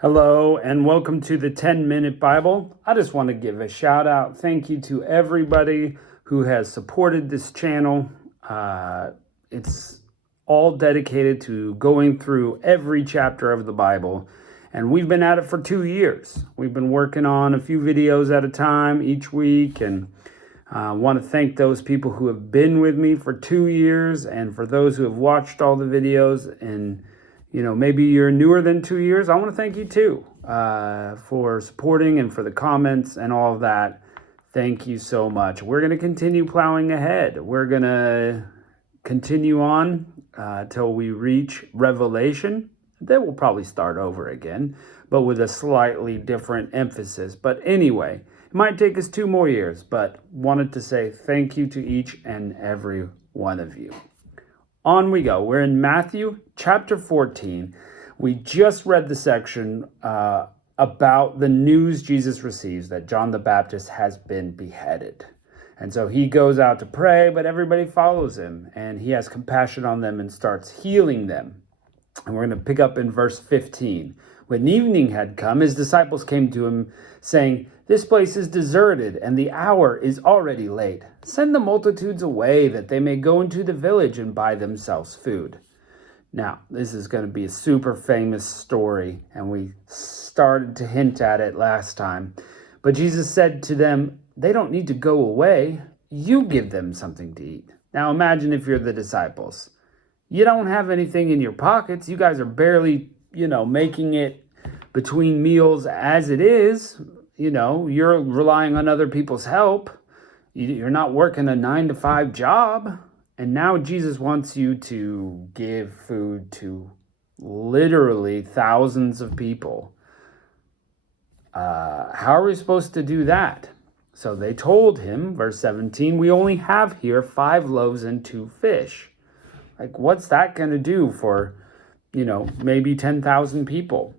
Hello and welcome to the 10-Minute Bible. I just want to give a shout out. Thank you to everybody who has supported this channel. It's all dedicated to going through every chapter of the Bible. And we've been at it for 2 years. We've been working on a few videos at a time each week. And I want to thank those people who have been with me for 2 years and for those who have watched all the videos. And maybe you're newer than 2 years. I want to thank you too for supporting and for the comments and all of that. Thank you so much. We're going to continue plowing ahead. We're going to continue on till we reach Revelation. Then we'll probably start over again, but with a slightly different emphasis. But anyway, it might take us 2 more years, but wanted to say thank you to each and every one of you. On we go. We're in Matthew chapter 14. We just read the section about the news Jesus receives that John the Baptist has been beheaded. And so he goes out to pray, but everybody follows him, and he has compassion on them and starts healing them. And we're going to pick up in verse 15. When evening had come, his disciples came to him, saying, "This place is deserted, and the hour is already late. Send the multitudes away, that they may go into the village and buy themselves food." Now, this is going to be a super famous story, and we started to hint at it last time. But Jesus said to them, "They don't need to go away. You give them something to eat." Now, imagine if you're the disciples. You don't have anything in your pockets. You guys are barely making it between meals as it is. You're relying on other people's help. You're not working a 9-to-5 job. And now Jesus wants you to give food to literally thousands of people. How are we supposed to do that? So they told him, verse 17, "We only have here 5 loaves and 2 fish. Like, what's that going to do for maybe 10,000 people?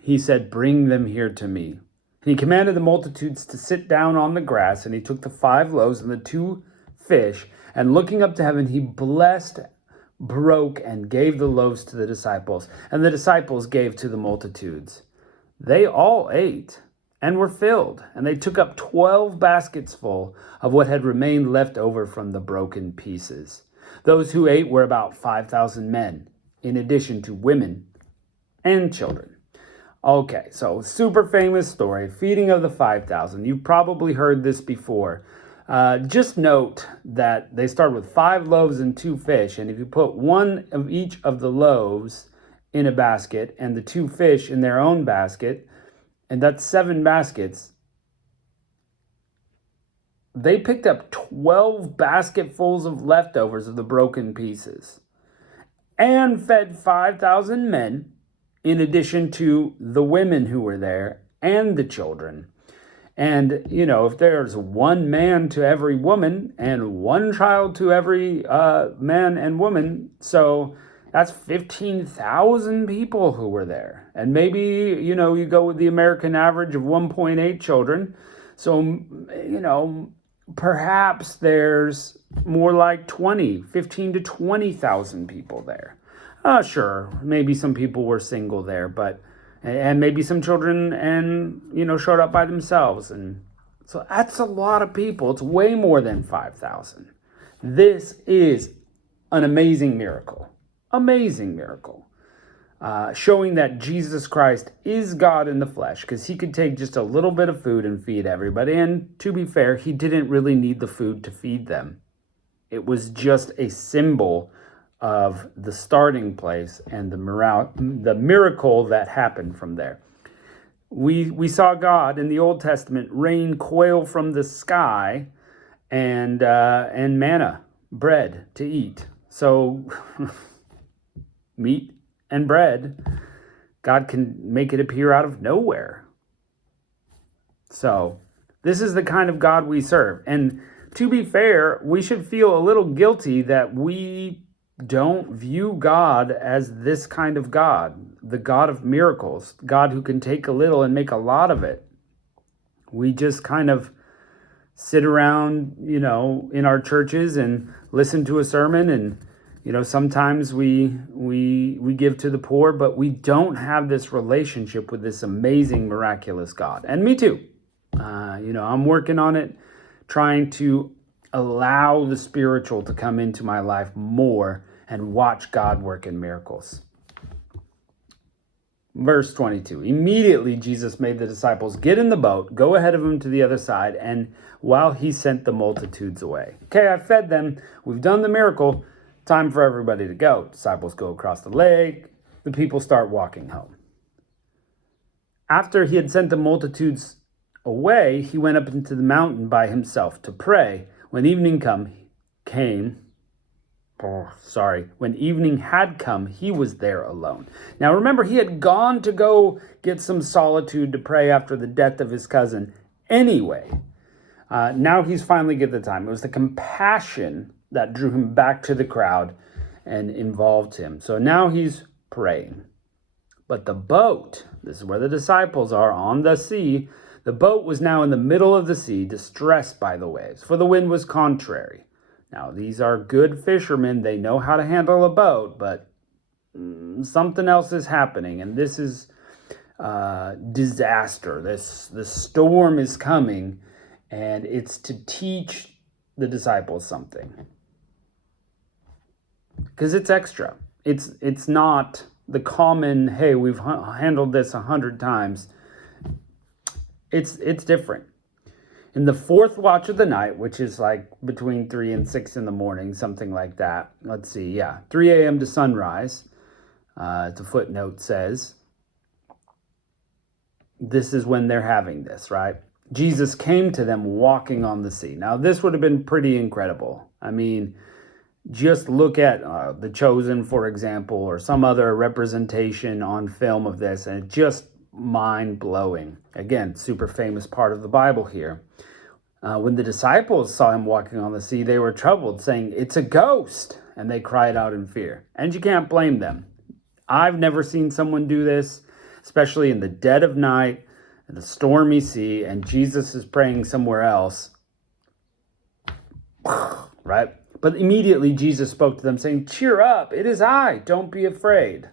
He said, "Bring them here to me." And he commanded the multitudes to sit down on the grass, and he took the 5 loaves and the 2 fish, and looking up to heaven, he blessed, broke, and gave the loaves to the disciples, and the disciples gave to the multitudes. They all ate and were filled, and they took up 12 baskets full of what had remained left over from the broken pieces. Those who ate were about 5,000 men, in addition to women and children. Okay, so super famous story, feeding of the 5,000. You've probably heard this before. Just note that they start with 5 loaves and 2 fish, and if you put 1 of each of the loaves in a basket and the 2 fish in their own basket, and that's 7 baskets, they picked up 12 basketfuls of leftovers of the broken pieces and fed 5,000 men, in addition to the women who were there and the children. And, if there's 1 man to every woman and 1 child to every man and woman, so that's 15,000 people who were there. And maybe, you go with the American average of 1.8 children. So, perhaps there's more like 15 to 20,000 people there. Sure, maybe some people were single there, and maybe some children showed up by themselves. And so that's a lot of people. It's way more than 5,000. This is an amazing miracle. Amazing miracle. Showing that Jesus Christ is God in the flesh, because he could take just a little bit of food and feed everybody. And to be fair, he didn't really need the food to feed them. It was just a symbol of the starting place and the miracle that happened from there. We saw God in the Old Testament rain quail from the sky and manna, bread to eat. So meat and bread, God can make it appear out of nowhere. So this is the kind of God we serve. And to be fair, we should feel a little guilty that we don't view God as this kind of God, the God of miracles, God who can take a little and make a lot of it. We just kind of sit around, in our churches and listen to a sermon and, Sometimes we give to the poor, but we don't have this relationship with this amazing, miraculous God. And me too. I'm working on it, trying to allow the spiritual to come into my life more and watch God work in miracles. Verse 22, immediately Jesus made the disciples get in the boat, go ahead of him to the other side, and while he sent the multitudes away. Okay, I fed them. We've done the miracle. Time for everybody to go. Disciples go across the lake. The people start walking home. After he had sent the multitudes away, he went up into the mountain by himself to pray. When evening had come, he was there alone. Now remember, he had gone to go get some solitude to pray after the death of his cousin anyway. Now he's finally get the time. It was the compassion that drew him back to the crowd and involved him. So now he's praying. But the boat, this is where the disciples are on the sea, the boat was now in the middle of the sea, distressed by the waves, for the wind was contrary. Now, these are good fishermen. They know how to handle a boat, but something else is happening, and this is disaster. The storm is coming, and it's to teach the disciples something. Because it's extra. It's not the common, hey, we've handled this 100 times. It's different. In the fourth watch of the night, which is like between 3 and 6 in the morning, something like that. Let's see, 3 a.m. to sunrise, the footnote says. This is when they're having this, right? Jesus came to them walking on the sea. Now, this would have been pretty incredible. I mean, just look at The Chosen, for example, or some other representation on film of this, and it's just mind-blowing. Again, super famous part of the Bible here. When the disciples saw him walking on the sea, they were troubled, saying, "It's a ghost," and they cried out in fear. And you can't blame them. I've never seen someone do this, especially in the dead of night, in the stormy sea, and Jesus is praying somewhere else. Right? But immediately Jesus spoke to them, saying, "Cheer up, it is I, don't be afraid."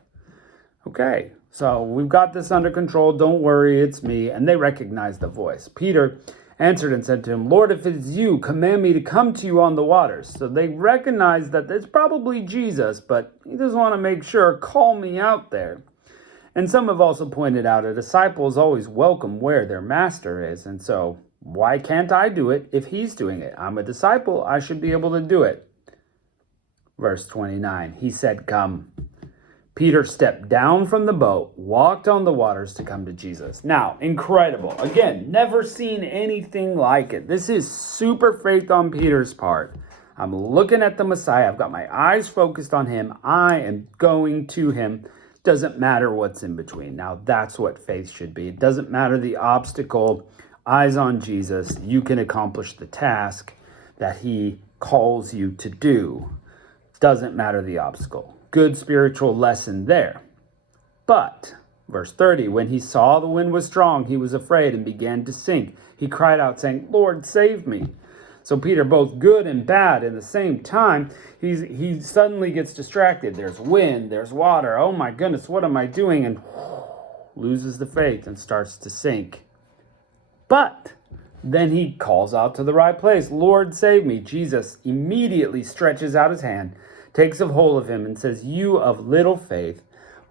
Okay, so we've got this under control, don't worry, it's me. And they recognized the voice. Peter answered and said to him, "Lord, if it is you, command me to come to you on the waters." So they recognize that it's probably Jesus, but he just want to make sure, call me out there. And some have also pointed out a disciple is always welcome where their master is. And so why can't I do it if he's doing it? I'm a disciple, I should be able to do it. Verse 29, he said, "Come." Peter stepped down from the boat, walked on the waters to come to Jesus. Now, incredible. Again, never seen anything like it. This is super faith on Peter's part. I'm looking at the Messiah. I've got my eyes focused on him. I am going to him. Doesn't matter what's in between. Now, that's what faith should be. It doesn't matter the obstacle. Eyes on Jesus. You can accomplish the task that he calls you to do. Doesn't matter the obstacle. Good spiritual lesson there. But, verse 30, when he saw the wind was strong, he was afraid and began to sink. He cried out, saying, "Lord, save me." So Peter, both good and bad in the same time, he suddenly gets distracted. There's wind, there's water. Oh my goodness, what am I doing? And loses the faith and starts to sink. But then he calls out to the right place, "Lord, save me." Jesus immediately stretches out his hand, takes a hold of him and says, "You of little faith,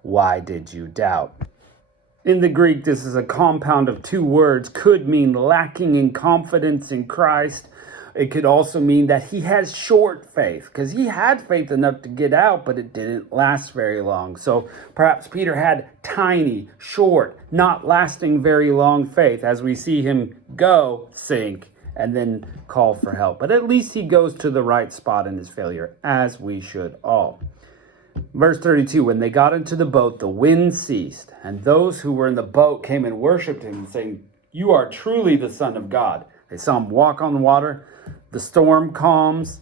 why did you doubt?" In the Greek, this is a compound of two words, could mean lacking in confidence in Christ. It could also mean that he has short faith, because he had faith enough to get out, but it didn't last very long. So perhaps Peter had tiny, short, not lasting very long faith, as we see him go, sink, and then call for help. But at least he goes to the right spot in his failure, as we should all. Verse 32, when they got into the boat, the wind ceased, and those who were in the boat came and worshipped him, saying, "You are truly the Son of God." They saw him walk on the water. The storm calms.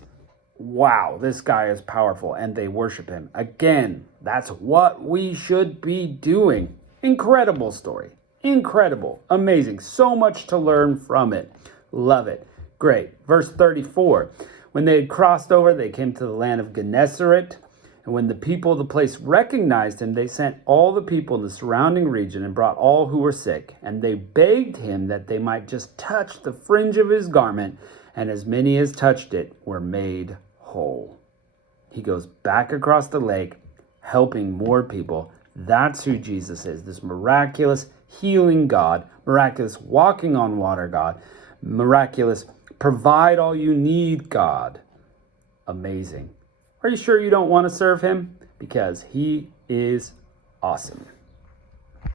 Wow, this guy is powerful, and they worship him. Again, that's what we should be doing. Incredible story. Incredible. Amazing. So much to learn from it. Love it. Great. Verse 34. When they had crossed over, they came to the land of Gennesaret. And when the people of the place recognized him, they sent all the people in the surrounding region and brought all who were sick. And they begged him that they might just touch the fringe of his garment, and as many as touched it were made whole. He goes back across the lake, helping more people. That's who Jesus is, this miraculous healing God, miraculous walking on water God, miraculous provide all you need God. Amazing. Are you sure you don't want to serve him? Because he is awesome.